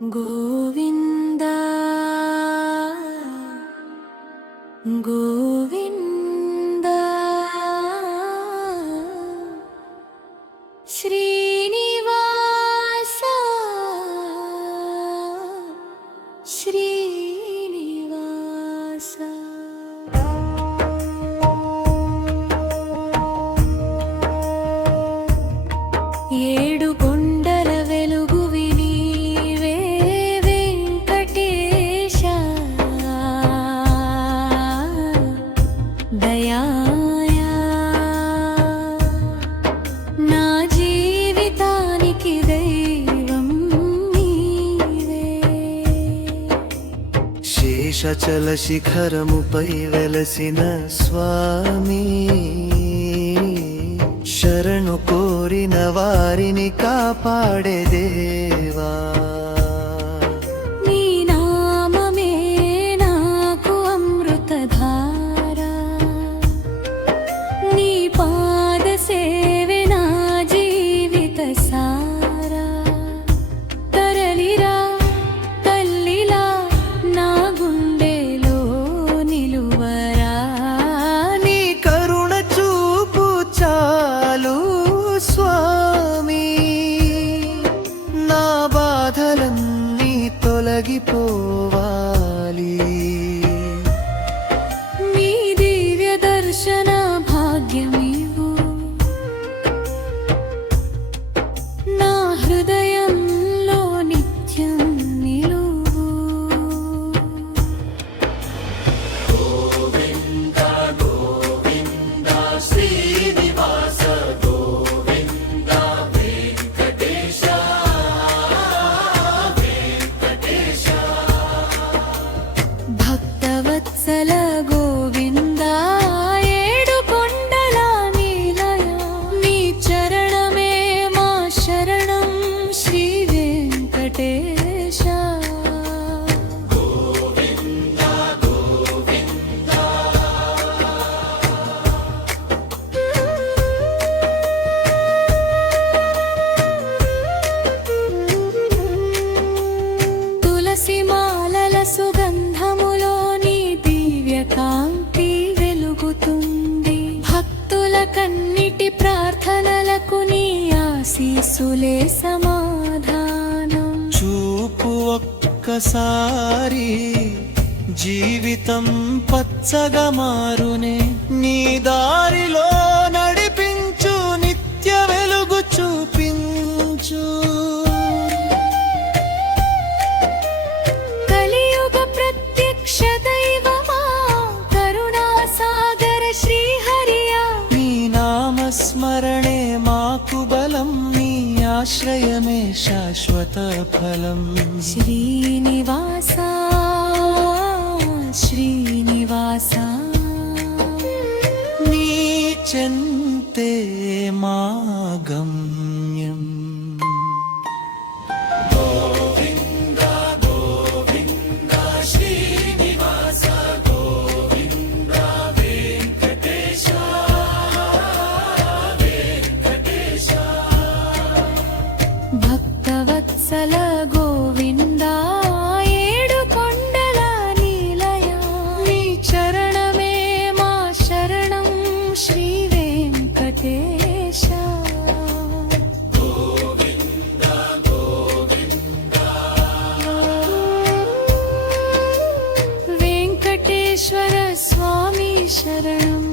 గోవింద గోవింద శ్రీనివాస శ్రీనివాస ఏడు కొండల వెలుగువి నీవే వెంకటేశ దయాయ నా జీవితానికి దైవం నీవే శేషచల శిఖరముపై వెలసిన స్వామి శరణు కోరిన వారిని కాపాడే దేవా నీ నామమే నాకు అమృతధార నీ పాద సేవే నా జీవిత సారా తరలిరా తల్లిలా నా గుండెలో నిలువరా నీ కరుణ చూపు చాలు స్వామి నా బాధలన్నీ తొలగిపోవాలి మీ దివ్య దర్శన భాగ్యమివు నా హృదయంలో నిత్యం నిలువు భక్తవత్సల గోవింద ఏడు కొండల నిలయ నీ చరణమే మా శరణం శ్రీ వెంకటేశ తులసి మాలల సుగంధములో నీ దివ్య కాంతి వెలుగుతుంది భక్తుల కన్నిటి ప్రార్థనలకు నీ ఆశీస్సులే సమాధానం చూపు ఒక్కసారి జీవితం పచ్చగా మారునే నీ దారిలో నడిపించు నిత్య వెలుగు చూపించు కలియుగ ప్రత్యక్ష దైవమా కరుణా సాగర శ్రీహరియా నీ నామస్మరణే మాకు బలం నీ ఆశ్రయమే శాశ్వత ఫలం శ్రీనివాస శ్రీనివాస నీ చెంతే మా గమ్యం భక్తవత్సల గోవింద ఏడు కొండల నిలయ నీ చరణమే మా శరణం శ్రీ వెంకటేశ వెంకటేశ్వర స్వామి శరణం